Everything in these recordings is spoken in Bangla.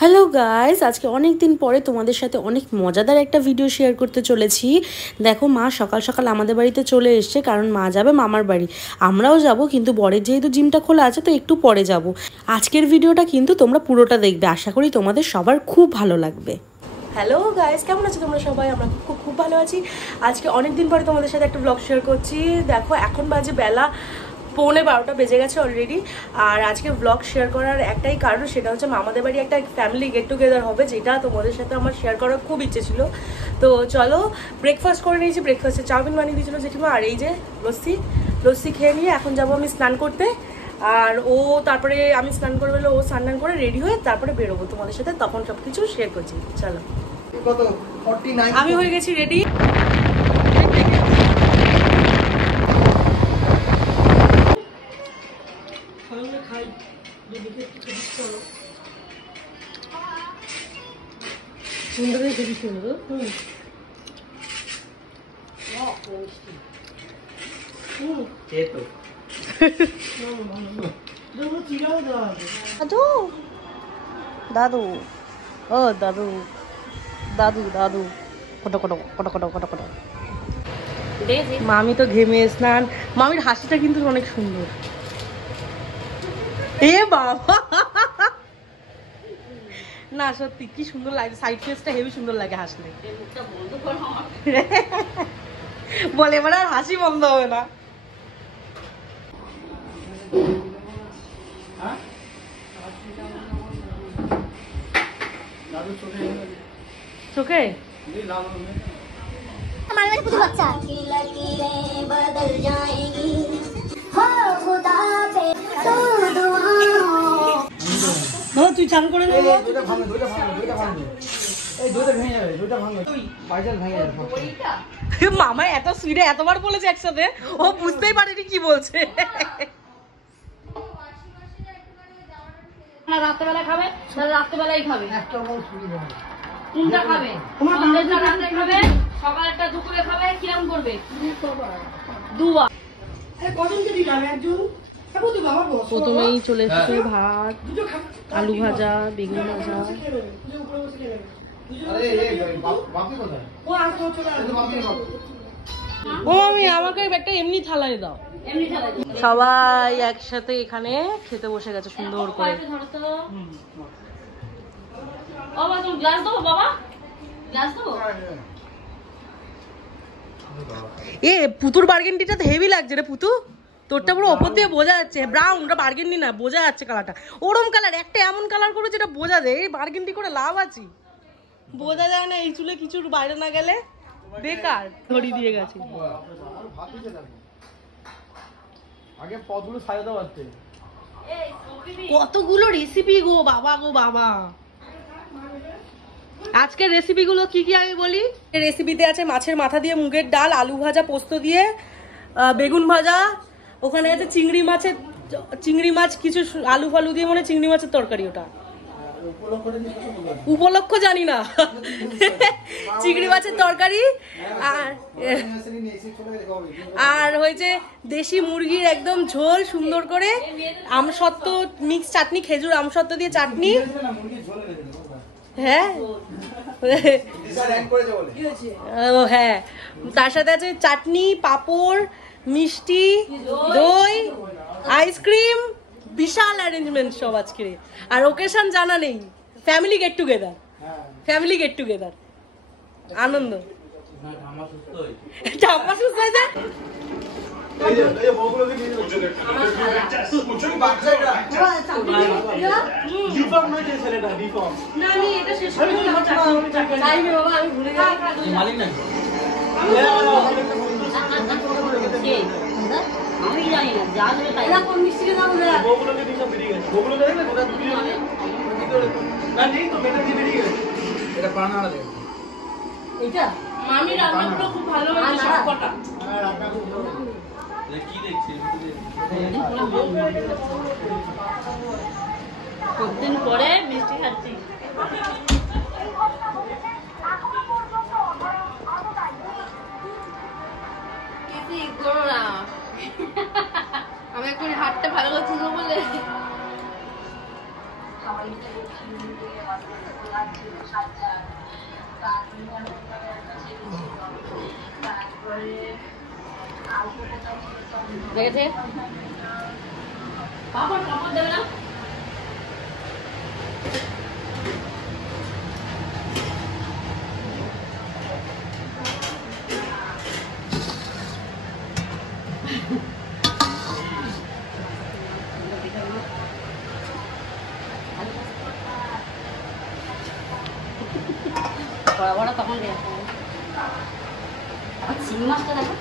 হ্যালো গাইস, আজকে অনেক দিন পরে তোমাদের সাথে অনেক মজাদার একটা ভিডিও শেয়ার করতে চলেছি। দেখো, মা সকাল সকাল আমাদের বাড়িতে চলে এসছে, কারণ মা যাবে মামার বাড়ি, আমরাও যাব, কিন্তু বরের যেহেতু জিমটা খোলা আছে তো একটু পরে যাব। আজকের ভিডিওটা কিন্তু তোমরা পুরোটা দেখবে, আশা করি তোমাদের সবার খুব ভালো লাগবে। হ্যালো গাইস, কেমন আছো তোমরা সবাই? আমরা খুব খুব ভালো আছি। আজকে অনেক দিন পরে তোমাদের সাথে একটা ব্লগ শেয়ার করছি। দেখো, এখন বাজে বেলা 11:15 বেজে গেছে অলরেডি। আর আজকে ব্লগ শেয়ার করার একটাই কারণ, সেটা হচ্ছে মামাদের বাড়ি একটা ফ্যামিলি গেট টুগেদার হবে, যেটা তোমাদের সাথে আমার শেয়ার করার খুব ইচ্ছে ছিল। তো চলো, ব্রেকফাস্ট করে নিয়েছি। ব্রেকফাস্টে চাউমিন বানিয়ে দিয়েছিল জেঠিমা, আর এই যে লস্যি খেয়ে নিয়ে এখন যাবো আমি স্নান করতে। আর ও তারপরে আমি স্নান করে বেরোলে ও স্নান করে রেডি হয়ে তারপরে বেরোবো তোমাদের সাথে, তখন সব কিছু শেয়ার করছি। চলো, আমি হয়ে গেছি রেডি। দাদু, ও দাদু, দাদু দাদু, কটো কটো কটো কটো কটো কটো। মামি তো ঘেমে স্নান। মামির হাসিটা কিন্তু অনেক সুন্দর। এ বাবা, না সত্যি কি সুন্দর লাগে, সাইড ফেসটা হেভি সুন্দর লাগে হাসলে। বলে এবার আর হাসি বন্ধ হবে না। চোখে তুই চান করে মামা এত সুইটে এতবার বলেছে একসাথে, ও বুঝতেই পারেনি কি বলছে। রাত্রেবেলা খাবে, রাত্রেবেলাই খাবে, কোনটা খাবে? রাত্রে খাবে, সকালটা দুপুরে খাবে, কিরম করবে? দুবার। প্রথমেই চলে এসেছে ভাত, আলু ভাজা, বেগুন ভাজা। ও আমি আমাকে একটা এমনি থালায় দাও। সবাই একসাথে এখানে খেতে বসে গেছে সুন্দর করে। এ পুতুর বার্গেন্ডিটা তো হেভি লাগছে রে পুতু, তোরটা পুরো ওপর দিয়ে বোঝা যাচ্ছে। ব্রাউনটা বার্গেন্ডি না, বোঝা যাচ্ছে কালারটা ওরম কালার। একটা এমন কালার করবে যেটা বোঝা যায়। এই বার্গেন্ডি করে লাভ আছে? বোঝা যায় না, এই চুলে কিছু বাইরে না গেলে বেকার। ধরি দিয়ে গেছে। কতগুলো রেসিপি গো বাবা, গো বাবা। আজকের রেসিপি গুলো কি কি আমি বলি। রেসিপিতে আছে মাছের মাথা দিয়ে মুগের ডাল, আলু ভাজা পোস্ত দিয়ে, বেগুন ভাজা, ওখানে আছে চিংড়ি মাছ কিছু আলু ফালু দিয়ে, মানে চিংড়ি মাছের তরকারি। ওটা উপলক্ষ জানি না। চিংড়ি মাছের তরকারি আর হয়েছে দেশি মুরগির একদম ঝোল সুন্দর করে, আমসত্ত্ব মিক্স চাটনি, খেজুর আমসত্ত্ব দিয়ে চাটনি। হ্যাঁ হ্যাঁ, তার সাথে আছে চাটনি, পাঁপড়, মিষ্টি, দই, আইসক্রিম। বিশাল অ্যারেঞ্জমেন্ট সব আজকে। আর ওকেশন জানা নেই, family get together, family get together, আনন্দ। ঠাম্মা সুস্থ হয়েছে। আমি জানি না, যা দেবে তাই। কোন মিষ্টির নাম বলে বগুলোকে দিশা বেরিয়ে গেছে। বগুলো দেবে না, ওটা দুটো হবে না। নেই তো, মেটা দিয়ে বেরিয়ে গেছে। এটা পানাড়া দেবে। এটা মামি রান্নাগুলো খুব ভালো হয়েছে সবকটা। হ্যাঁ, রান্না খুব ভালো। কি দেখছিস? কতদিন পরে মিষ্টি খাচ্ছি। কি করো না, আমি এখন হাতটা ভালো লাগছে না বলে দেখেছে পাপড় পাপড় দেবে না বড় বড় তখন দেখো আর চিংড়ি মাছটা দেখো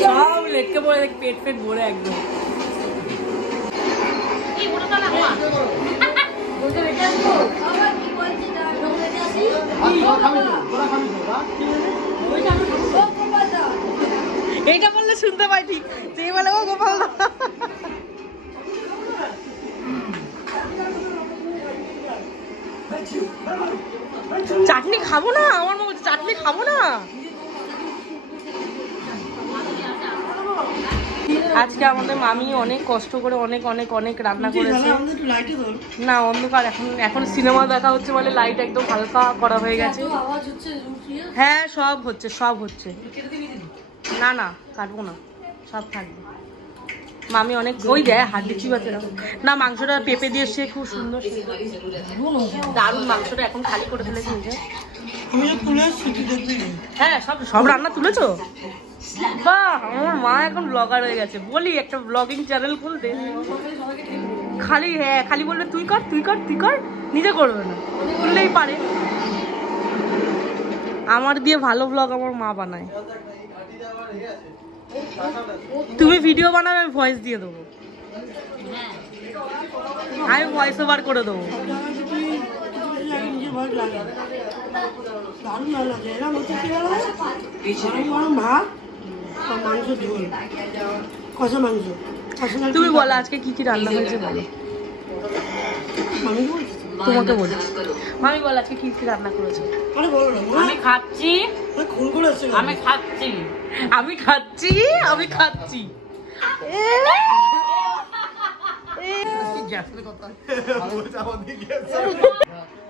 সব লেটকে পড়ে পেট পেট ভরে একদম এইটা বললে শুনতে পাই ঠিক সেই বলে ও গোপাল চাটনি খাবো না আমার মা বলছে চাটনি খাবো না আজকে আমাদের মামি অনেক কষ্ট করে অনেক অনেক অনেক রান্না করেছে না অন্ধকার এখন সিনেমা দেখা হচ্ছে বলে লাইট একদম হালকা করা হয়ে গেছে হ্যাঁ সব হচ্ছে না না কাটবো না সব থাকবে মামি অনেক ওই দেয় হাড্ডি চিবাতে না মাংসটা পেঁপে দিয়ে সে খুব সুন্দর দারুণ মাংসটা এখন খালি করে ফেলেছি হ্যাঁ সব রান্না তুলেছো বাহ আমার মা এখন ব্লগার হয়ে গেছে বলি একটা ব্লগিং চ্যানেল খুলতে খালি বলবে তুই কর নিজে করবে না করলেই পারে আমার দিয়ে ভালো ব্লগ আমার মা বানায় তুমি ভিডিও বানাবে আমি ভয়েস দিয়ে দেবো আমি ভয়েস ওভার করে দেবো তুমি বলো আজকে কি কি রান্না হয়েছে বলো তোমাকে বলি মামি বল আজকে কি কি রান্না করেছো আমি খাচ্ছি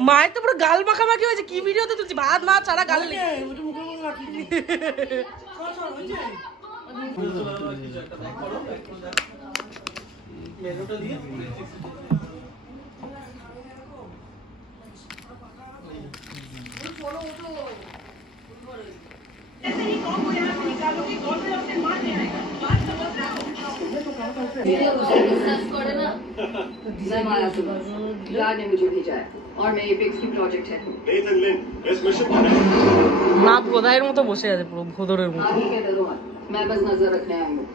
মায়ের তো পুরো গাল মাখামাখি হয়েছে কি ভিডিওতে তুলছি ভাত মা ছাড়া গালে मुझे भेजा है और मैं एपेक्स की प्रोजेक्ट है মা বোধাইয়ের মতো বসে আছে পুরো ভোদরের মতো आगे के डरो मत मैं बस नजर रखने आई हूँ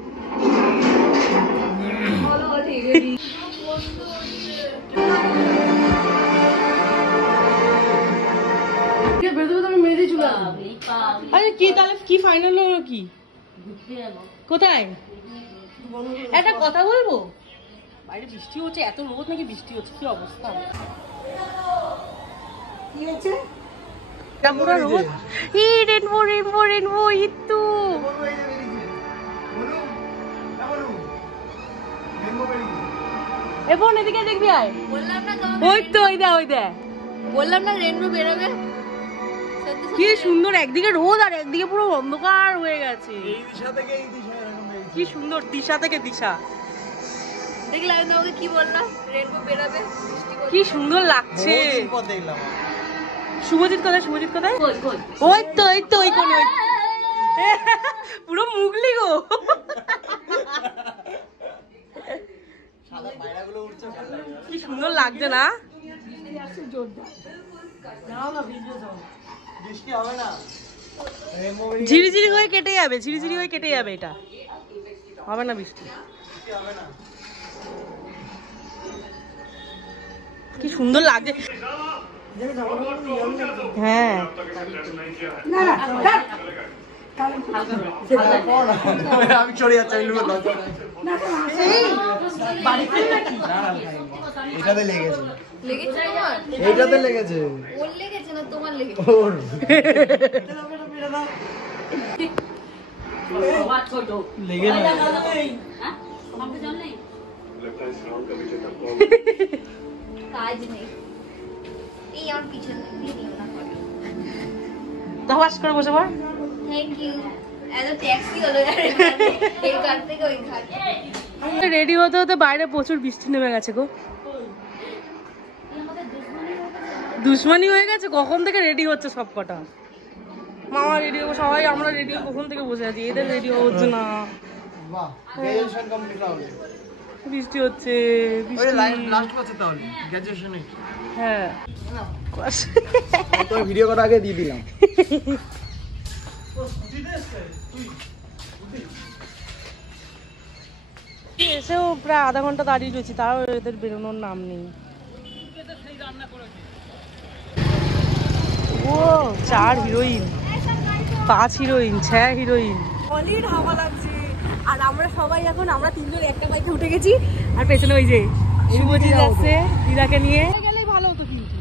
আরে কি তাহলে কি ফাইনাল হলো কি কোথায় একটা কথা বলবো বাইরে বৃষ্টি হচ্ছে এত রোদ নাকি বৃষ্টি হচ্ছে কি অবস্থা কি হচ্ছে এটা পুরো রোদ ই রেনবো ইত্তু এখন এদিকে দেখবি আয় বললাম না ওই তো ওই দে বললাম না রেনবো বেরোবে কি সুন্দর একদিকে রোদ আর একদিকে পুরো অন্ধকার হয়ে গেছে কি সুন্দর দিশা থেকে দিশা দেখলাম আমি তোমাকে কি বললাম রেনবো বেরোবে কি সুন্দর লাগছে শুভজিৎ কোথায় ওই তো ওই কোন পুরো মুগলি গো কি সুন্দর লাগছে না ঝিরিঝিরি হয়ে কেটে যাবে এটা হবে না বৃষ্টি কি সুন্দর লাগছে হ্যাঁ আমি চলে যাচ্ছি এটাতে লেগেছে লেগেছে তোমার? এইটাতে লেগেছে ওর লেগেছে না তোমার লেগেছে? ওর ছোট লেগে না হ্যাঁ তোমার তো জান নেই কাজ নেই। এই আমার পিছনে দিয়ে দিও না। ধবাস করে বসে পড়। Thank you. এত ট্যাক্সি হলো এই ঘাট থেকে ওই ঘাট। রেডি হতে হতে বাইরে প্রচুর বৃষ্টি নেমে গেছে গো। দুশ্মনী হয়ে গেছে। কখন থেকে রেডি হচ্ছে সব কটা। মামা রেডি হবো, সবাই আমরা রেডি হবো, কখন থেকে বসে আছি। এদের রেডি হচ্ছে না। বাহ গ্র্যাজুয়েশন কমপ্লিট হলো বৃষ্টি হচ্ছে ওই লাস্ট বছর তাহলে গ্র্যাজুয়েশনে হ্যাঁ তো ভিডিও করার আগে দিয়ে দিলাম এসেও প্রায় আধা ঘন্টা দাঁড়িয়ে রয়েছি, তাও এদের বেরোনোর নাম নেই। ও 4 হিরোইন, 5 হিরোইন, 6 হিরোইন। সলিড হাওয়া লাগছে। আর আমরা সবাই এখন আমরা 3 জন একটা বাইকে উঠে গেছি। আর পেছনে ওই যে শুভজিৎ যাচ্ছে দিদাকে নিয়ে। গেলেই ভালো হতো কিন্তু।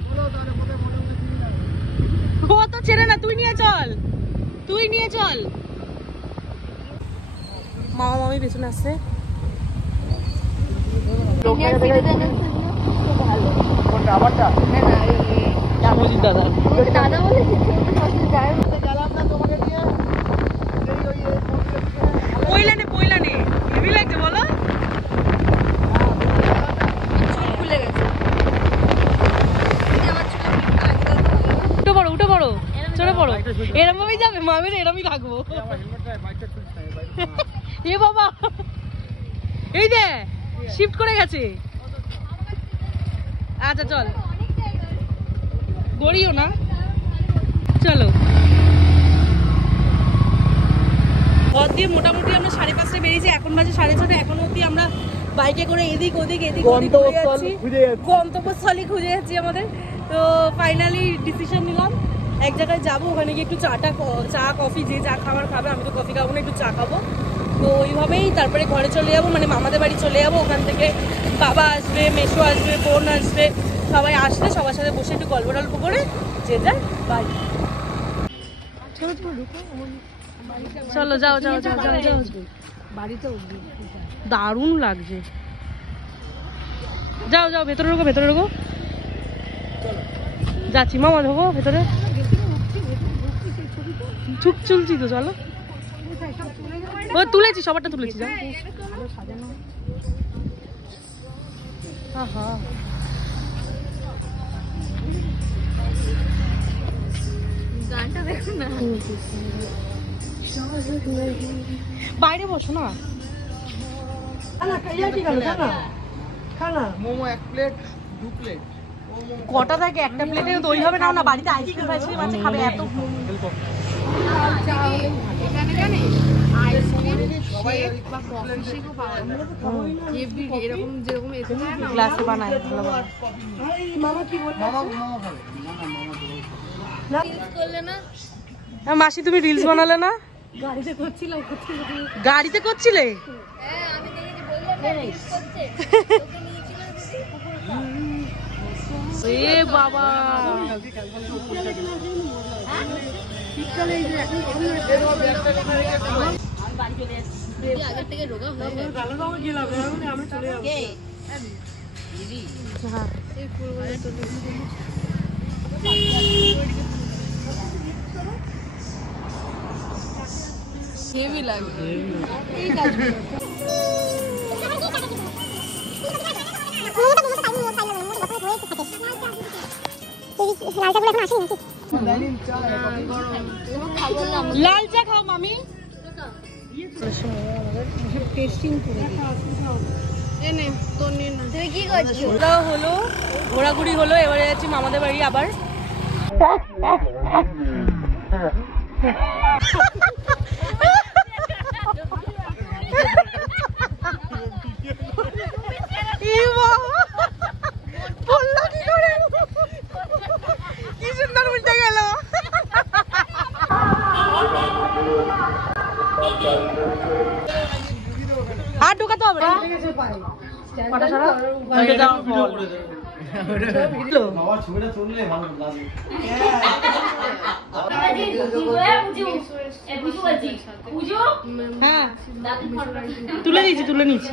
ও তো ছেড়ে না, তুই নিয়ে চল, তুই নিয়ে চল। মামা মামি পেছনে আসছে। শুভজিৎ দাদা দাদা বলেছে পয়লানে হেভি লাগছে বলো। খুলে গেছে। উঠে পড়ো চড়ে পড়ো। এরম ভাবেই যাবে, মামির এরমই রাখবো। এ বাবা এই যে শিফট করে গেছে। আচ্ছা চল, গড়িও না, চলো। ঘর দিয়ে মোটামুটি আমরা 5:30 বেরিয়েছি, এখন বাজে 6:30। এখন অব্দি আমরা বাইকে করে এদিক ওদিক ঘুরে যাচ্ছি, গন্তব্যস্থলে খুঁজে যাচ্ছি আমাদের। তো ফাইনালি ডিসিশন নিলাম এক জায়গায় যাবো, ওখানে গিয়ে একটু চা কফি যে যা খাবার খাবে, আমি তো কফি খাবো না, একটু চা খাবো। তো ওইভাবেই তারপরে ঘরে চলে যাবো, মানে মামাদের বাড়ি চলে যাবো। ওখান থেকে বাবা আসবে, মেসো আসবে, বোন আসবে, সবাই আসলে সবার সাথে বসে একটু গল্প টল্প করে যে যার বাড়ি। চলো যাও যাও যাও যাও যাও। দারুণ লাগছে। যাও যাও ভেতরে ঢোকো, ভেতরে ঢোকো। যাচ্ছি মামা, ঢোকো ভেতরে। চুপ চলছি তো, চলো। ও তুলেছি, সবারটা তুলেছি। যাও। আহা গানটা দেখো না। বাইরে বসো না। মোমো 1 প্লেট 2 প্লেট কটা থাকে একটা প্লেটে? তো ওইভাবে নাও না, বাড়িতে আইসক্রিম ফাইসক্রিম আছে, খাবে এত। এখানে জানে আইসক্রিম শেক বা কফি শেকও পাওয়া যায়। এরকম যেরকম এসে যায় না গ্লাসে বানায় ভালো বানায়। মামা মোমো খাবে না ইউজ করলে না। মাসি তুমি রিলস বানালে না? গাড়িতে করছিলাম। গাড়িতে করছিলে? হ্যাঁ আমি দেখেছি, বললাম না ইউজ করতে। ওকে নিয়েছিল দিদি। এ বাবা দিদি আগের থেকে রোগা হয়ে গেছে। কে? এই ফুলগুলো তো হেভি লাগবে এই কাজগুলো। লাল চা খাও মামি। তুমি কি করছো? ওটাও হলো, ঘোরাঘুরি হলো, এবারে যাচ্ছি মামাদের বাড়ি আবার। কি সুন্দর উল্টে গেল। আর ঢোকাতে হবে না। বাবা ছবিটা তুললে ভালো লাগে। হ্যাঁ তুলে নিয়েছি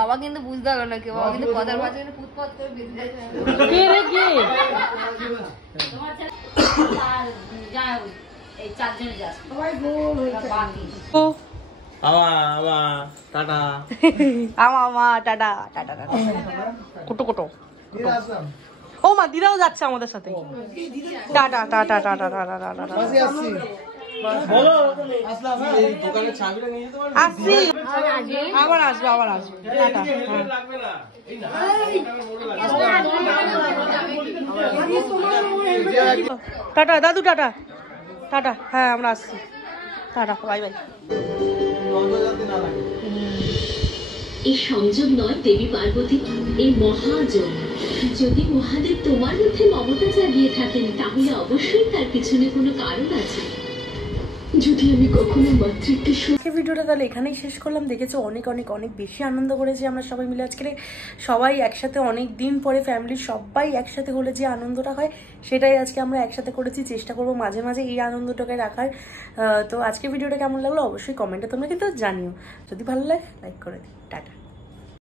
বাবা কিন্তু বুঝতে পারলো না কেউ, বাবা কিন্তু কথার মাঝখানে ফুটপাত করে বেঁধে গেছে। কে রে কে ও টাটা। আমা টাটা টাটা টাটা কোটো কোটো ফিরে আসলাম। ও মা দিদাও যাচ্ছে আমাদের সাথে tata tata tata tata tata আসি আসছি। বলো আসলাম। এই দোকানের চাবিটা নিয়ে যেতে পারবে? আসছি আবার আসবো টাটা টাটা দাদু টাটা টাটা হ্যাঁ আমরা আসছি টাটা বাই বাই নজর যাতে না লাগে। এই সংযোগ নয় দেবী পার্বতী, এই মহাযোগ। যদি মহাদেব তোমার মধ্যে মমতা জাগিয়ে থাকেন তাহলে অবশ্যই তার পিছনে কোনো কারণ আছে। যদি আমি কখনো মাতৃত্বের আজকে ভিডিওটা তাহলে এখানেই শেষ করলাম। দেখেছো অনেক অনেক অনেক বেশি আনন্দ করেছি আমরা সবাই মিলে। আজকে সবাই একসাথে অনেক দিন পরে ফ্যামিলির সবাই একসাথে হলে যে আনন্দটা হয় সেটাই আজকে আমরা একসাথে করেছি। চেষ্টা করবো মাঝে মাঝে এই আনন্দটাকে রাখার। তো আজকে ভিডিওটা কেমন লাগলো অবশ্যই কমেন্টে তোমরা কিন্তু জানিও। যদি ভালো লাগে লাইক করে দিই। টাটা।